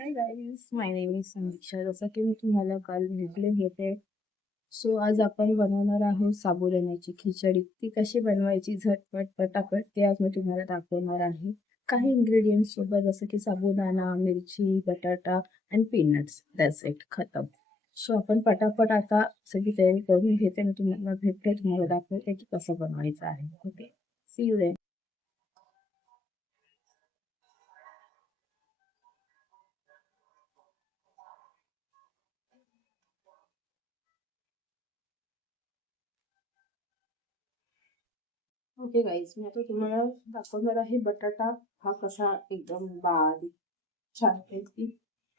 High guys, my name is Samiksha. जसं की मी तुम्हाला काल भेटले होते. सो आज आपण बनवणार आहोत साबुदाण्याची खिचडी. ती कशी बनवायची झटपट पटापट ते आज मी तुम्हाला दाखवणार आहे. काही इंग्रेडियंट्स सोबत जसं की साबुदाणा, मिरची, बटाटा आणि पीनट्स. दॅट्स इट, खतम. सो आपण पटापट आता सगळी तयारी करून घेते आणि तुम्हाला दाखवते की कसं बनवायचं आहे. Okay, see you then. Okay guys, मी आता तुम्हाला दाखवणार आहे बटाटा हा कसा एकदम बारीक छानपैकी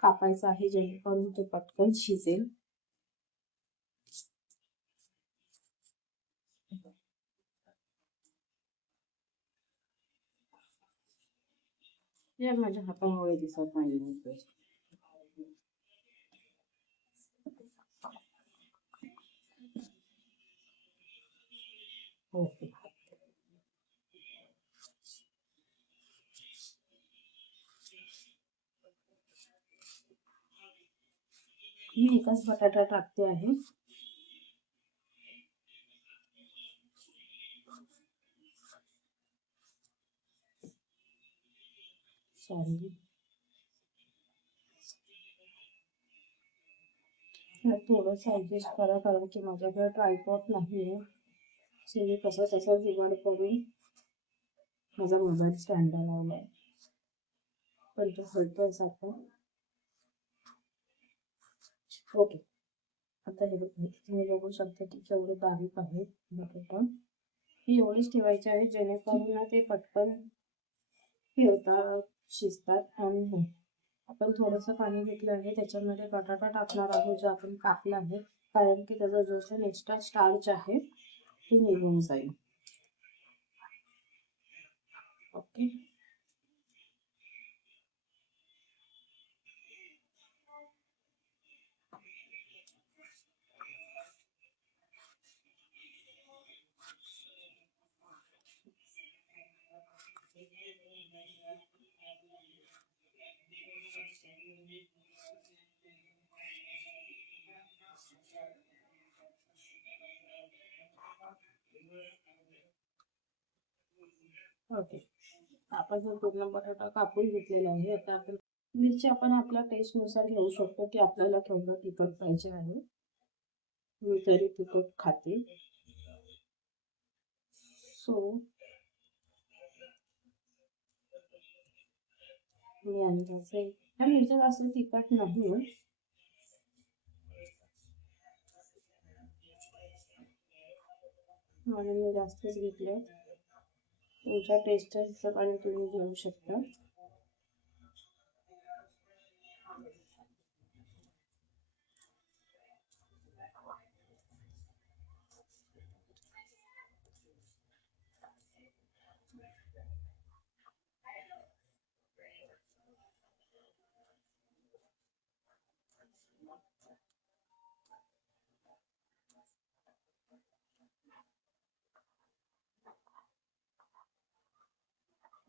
कापायचा आहे जेणेकरून तो पटकन शिजेल. या माझ्या हातामुळे दिसत नाही. ओके, मी एकच बटाटा टाकते आहे. सॉरी, थोडंसं ऍडजस्ट करा कारण की माझ्याकडे ट्रायपॉड नाहीये. सो मी कसं जुगाड करून माझा मोबाईल स्टँडला लावलाय, पण तो हलतोय सारखा. ओके, आता हे तुम्ही बघू शकता की केवढे बारीक आहे बटाटा. ही एवढीच ठेवायची आहे जेणेकरून ना ते पटकन फिरतात, शिजतात. आणि आपण थोडंसं पाणी घेतलं आहे, त्याच्यामध्ये बटाटा टाकणार आहोत जो आपण कापला आहे, कारण की त्याचा जो एक्स्ट्रा स्टार्च आहे तो निघून जाईल. Okay, okay. आपण जो पूर्ण बटाटा कापून घेतलेला आहे, आता आपण मिरची आपण आपल्या टेस्टनुसार घेऊ शकतो की आपल्याला केवढं तिखट पाहिजे आहे. मी तरी तिखट खाते, सो मी अंदाजे ह्या मिरच्या जास्त तिखट नाही म्हणून मी जास्तच घेतले. तुमच्या टेस्टच्या हिशोबाने तुम्ही घेऊ शकता.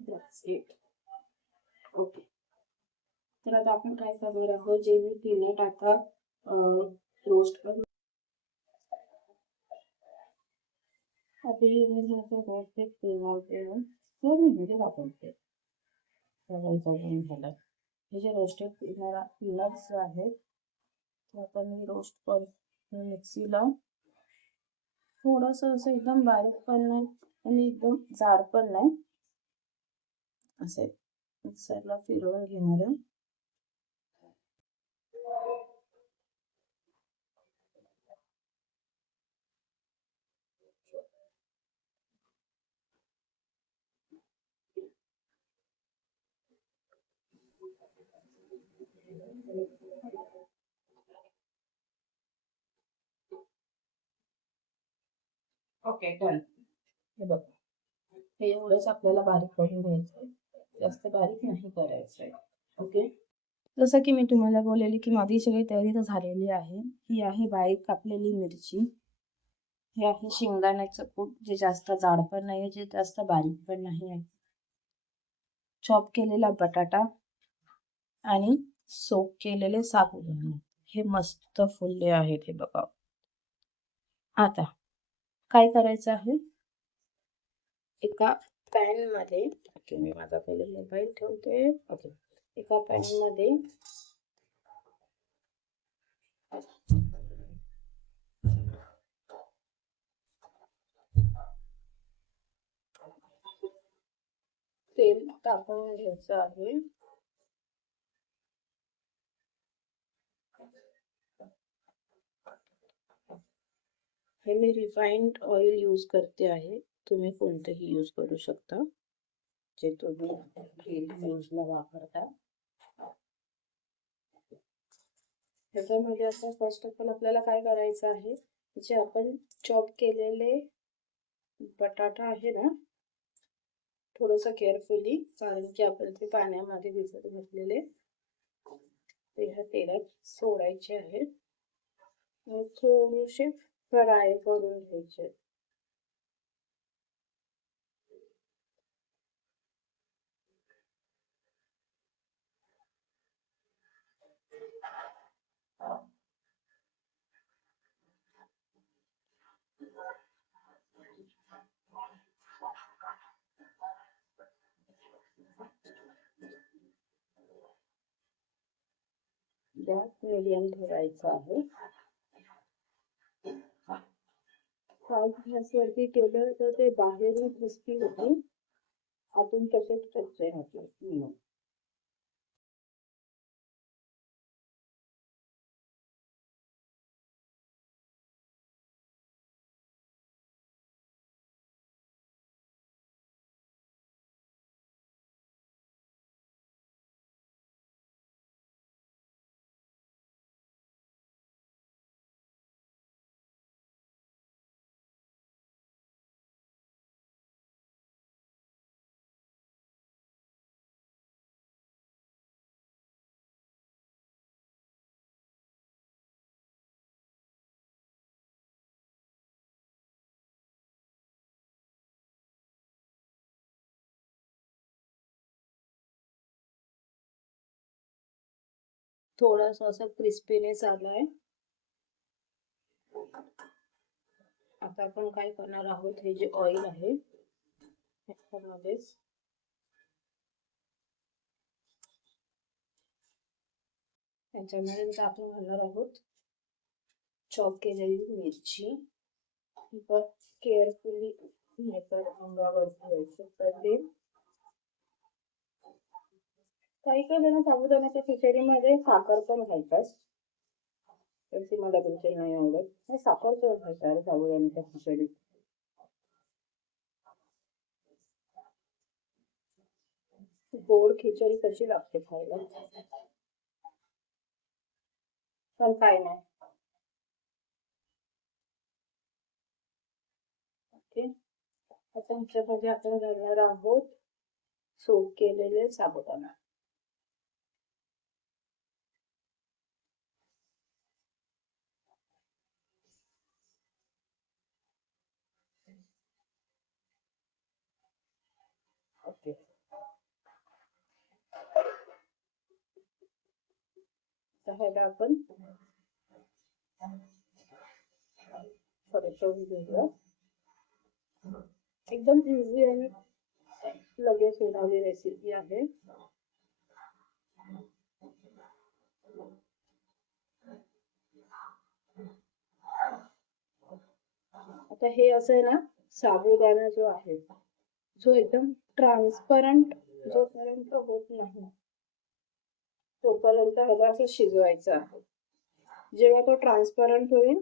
That's it. ओके, तर आता आपण काय करणार आहोत, जे मी पीनट आता रोस्ट करून रोस्टेड पीनट मी वापरते. हे जे रोस्टेड पीनट्स आहेत ते आता मी रोस्ट करून मिक्सीला थोडंसं असं एकदम बारीक पण नाही आणि एकदम जाड पण नाही, असे मिक्सरला फिरवून घेणार आहे. Okay, done. हे बघ, हे एवढंच आपल्याला बारीक करून घ्यायचंय, जास्त बारीक नाही करायचंय. ओके, जसं की मी तुम्हाला बोललेली की माझी सगळी तयारी तर झालेली आहे. ही आहे बारीक कापलेली मिरची, हे आहे शेंगदाण्याचं कूट, जे जास्त जाड पण नाही जे जास्त बारीक पण नाही आहे, चॉप केलेला बटाटा आणि सोक केलेले साबुदाणे हे मस्त फुलले आहेत हे बघा. आता काय करायचं आहे, एका पॅन मध्ये, ओके मी माझा पहिले मोबाईल ठेवते. ओके, एका पॅन मध्ये तेल टाकून घ्यायचं आहे. हे मी रिफाइंड ऑइल यूज करते आहे, तुम्ही कोणतेही यूज करू शकता जे तुम्ही डेली यूजला वापरता. ह्याच्यामध्ये आता फर्स्ट ऑफ ऑल आपल्याला काय करायचं आहे, जे आपण चॉप केलेले बटाटा आहे ना, थोडस केअरफुली, कारण की आपण ते पाण्यामध्ये भिजत घातलेले, ते ह्या तेलात सोडायचे आहेत आणि थोडेसे फ्राय करून घ्यायचे. गॅस मीडियम ठेवायचा आहे. गॅसवरती केलं तर ते बाहेरून क्रिस्पी होते, आतून तसेच कच्चे राहते. थोडासा असं क्रिस्पीनेस आलाय. आता आपण काय करणार आहोत, हे जे ऑइल आहे त्याच्यामध्येच आपण घालणार आहोत चॉप केलेली मिरची. पण केअरफुली नाहीतर अंगावरती यायचं. तर काही काही जण साबुदाण्याच्या खिचडीमध्ये साखर पण घालतात, तर ती मला बिलकुल नाही आवडत. साखर पण घालतात साबुदाण्याच्या खिचडीत. गोड खिचडी कशी लागते खायला, पण काय नाही. ओके, आता ह्याच्यामध्ये आपण घालणार आहोत सोक केलेले साबुदाणा. ओके, तर ह्याला आपण परतवून घेऊया. एकदम इझी आणि लगेच होणारी रेसिपी आहे. आता हे असं आहे ना, साबुदाणा जो आहे, जो एकदम ट्रान्सपरंट जोपर्यंत होत नाही तोपर्यंत ह्याला असं शिजवायचं आहे. जेव्हा तो ट्रान्सपरंट होईल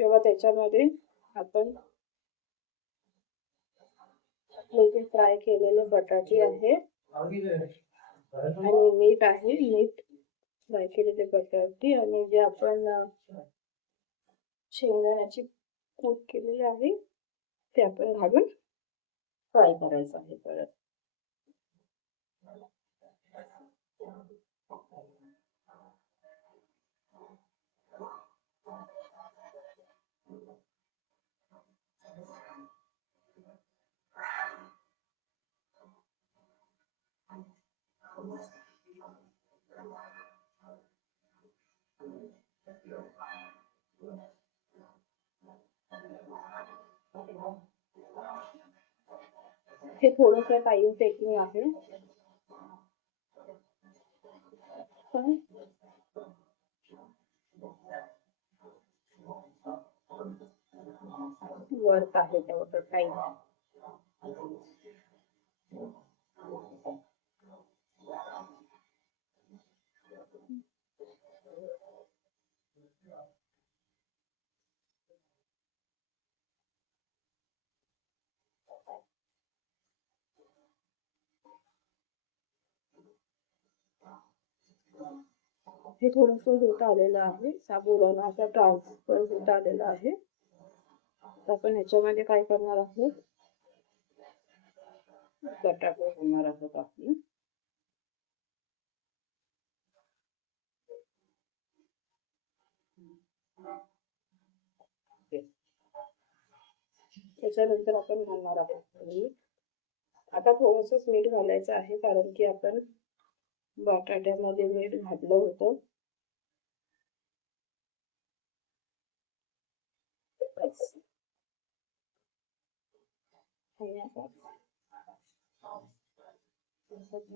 तेव्हा त्याच्यामध्ये आपण जे फ्राय केलेले बटाटे आहे आणि मीठ आहे, मीठ फ्राय केलेले बटाटे आणि जे आपण शेंगदाण्याची कूट केलेली आहे ते आपण घालून फ्राय करायचं आहे परत. हे थोडस टाइम टेकिंग आहे, पण वर्थ आहे तेवढं टाइम. हे थोडस होत आलेलं आहे, साबुदाणा असा ट्रान्सफर होत आलेला आहे. आपण याच्यामध्ये काय करणार आहोत, बटाटे घालणार आहोत आपण. त्याच्यानंतर आपण घालणार आहोत मीठ. आता थोडंसंच मीठ घालायचं आहे, कारण की आपण बटाट्यामध्ये मीठ घातलं होतं.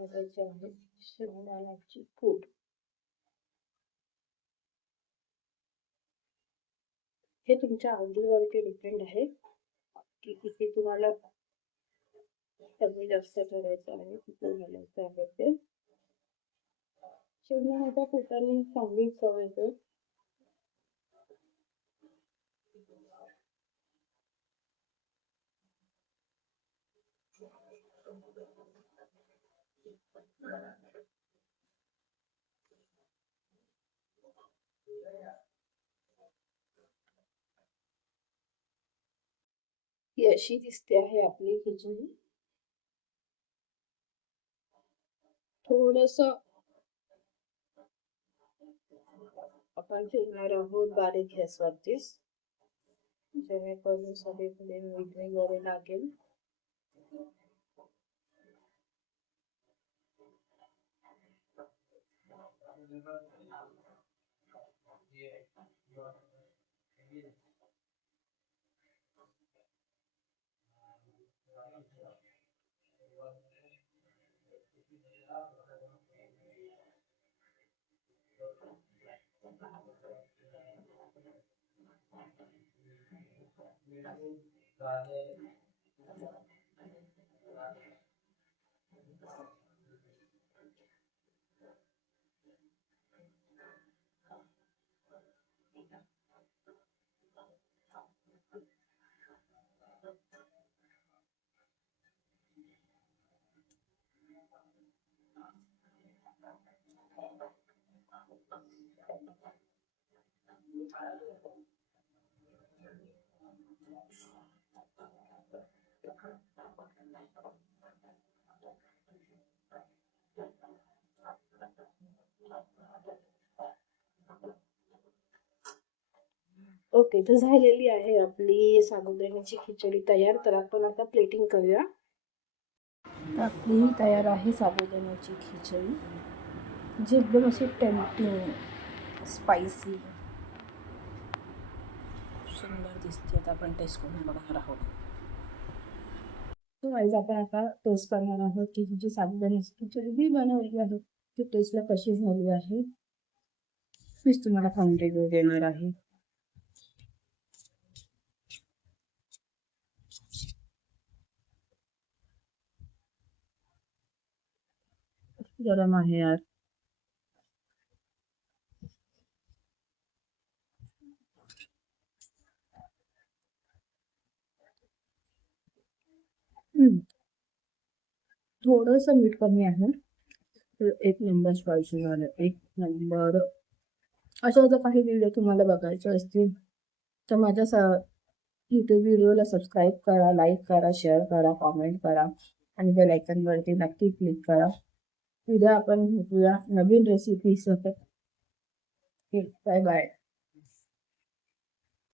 घालायचे आहे शेंगदाण्याची कूट. हे तुमच्या आवडीवरती डिपेंड आहे की किती तुम्हाला कमी जास्त करायचं आहे, किती घालायचं आहे ते. शेंगदाण्याच्या कुटाने चांगली चव येते. ही अशी दिसते आहे आपली खिचडी. थोडस आपण ठेवणार आहोत बारीक गॅसवरतीच, जेणेकरून सगळीकडे मीठ वगैरे लागेल. ओके, तर झालेली आहे आपली साबुदाण्याची खिचडी तयार. तर आपण आता प्लेटिंग करूया. आपली तयार आहे साबुदाण्याची खिचडी, जी एकदम अशी टेम्पटिंग, स्पायसी, सुंदर दिसते. आता आपण टेस्ट करून बघणार आहोत. तो वाईज आपण आता टेस्ट करणार आहोत की जी साबुदाण्याची खिचडी जी बनवली आहे ती टेस्टला कशी झाली आहे. मीच तुम्हाला खाऊन रिव्ह्यू देणार आहे. गरम आहे यार. थोडस मीठ कमी आहे. एक नंबर स्पायसी झालं, एक नंबर. अशा जर काही व्हिडिओ तुम्हाला बघायचे असतील तर माझ्या यूट्यूब व्हिडिओला सबस्क्राईब करा, लाईक करा, शेअर करा, कॉमेंट करा आणि बेल आयकॉन वरती नक्की क्लिक करा. उद्या आपण भेटूया नवीन रेसिपी सोबत. Bye bye.